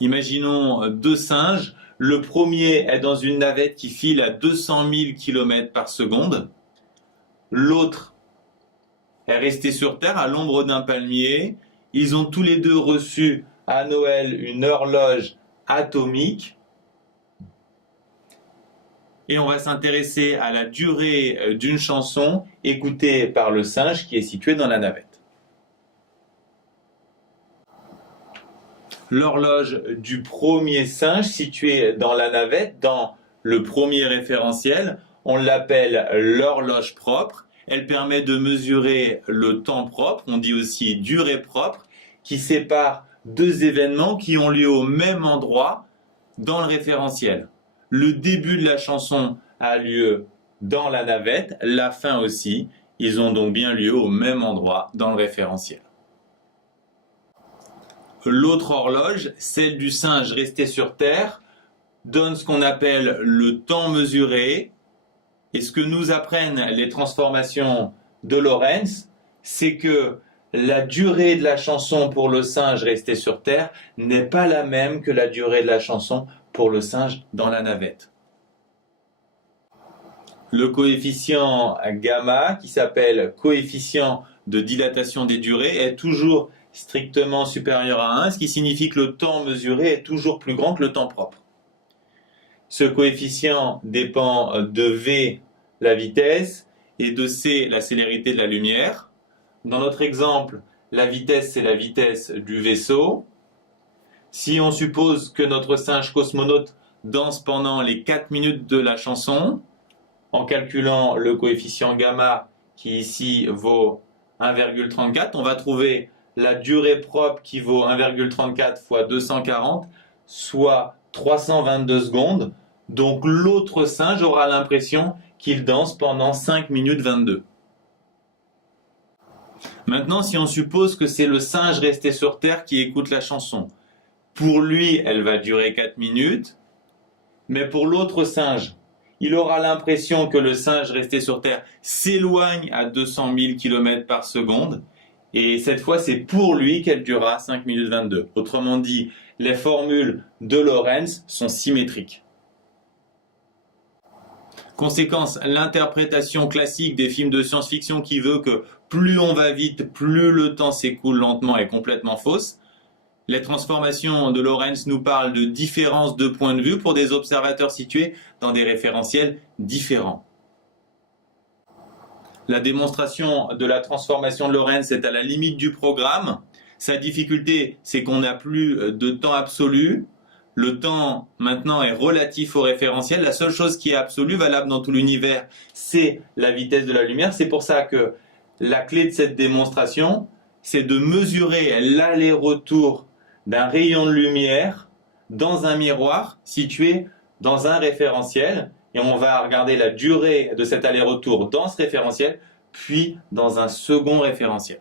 Imaginons deux singes. Le premier est dans une navette qui file à 200 000 km par seconde. L'autre est resté sur Terre à l'ombre d'un palmier. Ils ont tous les deux reçu à Noël une horloge atomique. Et on va s'intéresser à la durée d'une chanson écoutée par le singe qui est situé dans la navette. L'horloge du premier singe situé dans la navette, dans le premier référentiel, on l'appelle l'horloge propre. Elle permet de mesurer le temps propre, on dit aussi durée propre, qui sépare deux événements qui ont lieu au même endroit dans le référentiel. Le début de la chanson a lieu dans la navette, la fin aussi. Ils ont donc bien lieu au même endroit dans le référentiel. L'autre horloge, celle du singe resté sur Terre, donne ce qu'on appelle le temps mesuré. Et ce que nous apprennent les transformations de Lorentz, c'est que la durée de la chanson pour le singe resté sur Terre n'est pas la même que la durée de la chanson pour le singe dans la navette. Le coefficient gamma, qui s'appelle coefficient de dilatation des durées, est toujours strictement supérieur à 1, ce qui signifie que le temps mesuré est toujours plus grand que le temps propre. Ce coefficient dépend de V, la vitesse, et de C, la célérité de la lumière. Dans notre exemple, la vitesse, c'est la vitesse du vaisseau. Si on suppose que notre singe cosmonaute danse pendant les 4 minutes de la chanson, en calculant le coefficient gamma qui ici vaut 1,34, on va trouver la durée propre qui vaut 1,34 fois 240, soit 322 secondes. Donc l'autre singe aura l'impression qu'il danse pendant 5 minutes 22. Maintenant, si on suppose que c'est le singe resté sur Terre qui écoute la chanson, pour lui, elle va durer 4 minutes, mais pour l'autre singe, il aura l'impression que le singe resté sur Terre s'éloigne à 200 000 km par seconde, et cette fois, c'est pour lui qu'elle durera 5 minutes 22. Autrement dit, les formules de Lorentz sont symétriques. Conséquence, l'interprétation classique des films de science-fiction qui veut que plus on va vite, plus le temps s'écoule lentement est complètement fausse. Les transformations de Lorentz nous parlent de différences de point de vue pour des observateurs situés dans des référentiels différents. La démonstration de la transformation de Lorentz est à la limite du programme. Sa difficulté, c'est qu'on n'a plus de temps absolu. Le temps, maintenant, est relatif au référentiel. La seule chose qui est absolue, valable dans tout l'univers, c'est la vitesse de la lumière. C'est pour ça que la clé de cette démonstration, c'est de mesurer l'aller-retour d'un rayon de lumière dans un miroir situé dans un référentiel. Et on va regarder la durée de cet aller-retour dans ce référentiel, puis dans un second référentiel.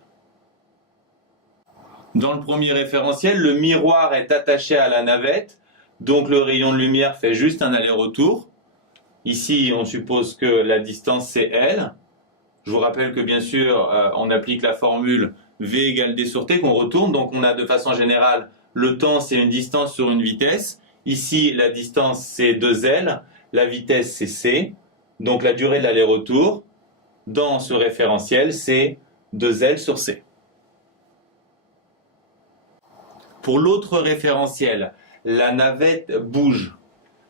Dans le premier référentiel, le miroir est attaché à la navette, donc le rayon de lumière fait juste un aller-retour. Ici, on suppose que la distance c'est L. Je vous rappelle que bien sûr, on applique la formule V égale D sur T qu'on retourne, donc on a de façon générale, le temps c'est une distance sur une vitesse. Ici, la distance c'est 2L, la vitesse c'est C, donc la durée de l'aller-retour dans ce référentiel c'est 2L sur C. Pour l'autre référentiel, la navette bouge.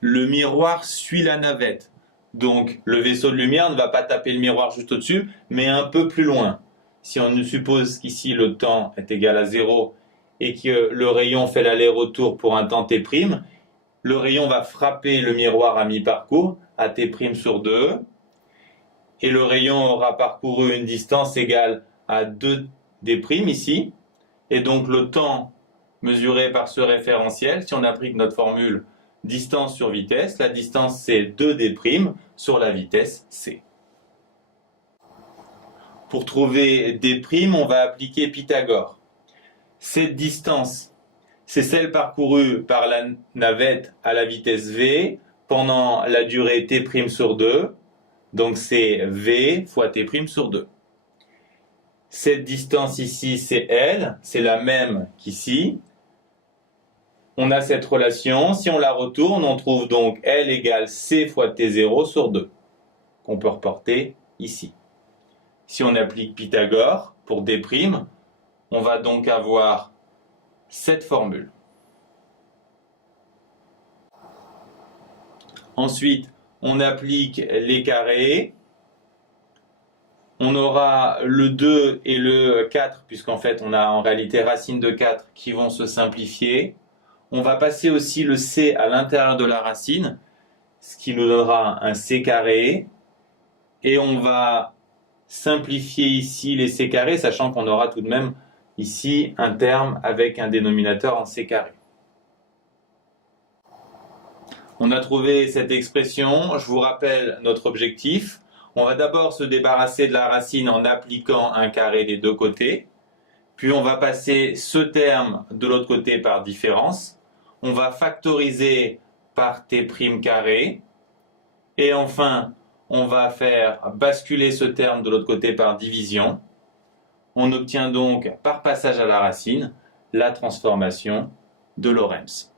Le miroir suit la navette. Donc le vaisseau de lumière ne va pas taper le miroir juste au-dessus, mais un peu plus loin. Si on suppose qu'ici le temps est égal à 0 et que le rayon fait l'aller-retour pour un temps t', le rayon va frapper le miroir à mi-parcours, à t' sur 2, et le rayon aura parcouru une distance égale à 2d' ici, et donc le temps mesuré par ce référentiel, si on applique notre formule distance sur vitesse, la distance c'est 2d' sur la vitesse c. Pour trouver d', on va appliquer Pythagore. Cette distance, c'est celle parcourue par la navette à la vitesse v pendant la durée t' sur 2, donc c'est v fois t' sur 2. Cette distance ici, c'est L, c'est la même qu'ici. on a cette relation. Si on la retourne, on trouve donc L égale C fois T0 sur 2, qu'on peut reporter ici. Si on applique Pythagore pour D', on va donc avoir cette formule. Ensuite, on applique les carrés. On aura le 2 et le 4, puisqu'en fait, on a en réalité racine de 4 qui vont se simplifier. On va passer aussi le C à l'intérieur de la racine, ce qui nous donnera un C carré. Et on va simplifier ici les C carrés, sachant qu'on aura tout de même ici un terme avec un dénominateur en C carré. On a trouvé cette expression. Je vous rappelle notre objectif. On va d'abord se débarrasser de la racine en appliquant un carré des deux côtés. Puis on va passer ce terme de l'autre côté par différence. On va factoriser par t' carré. Et enfin, on va faire basculer ce terme de l'autre côté par division. On obtient donc, par passage à la racine, la transformation de Lorentz.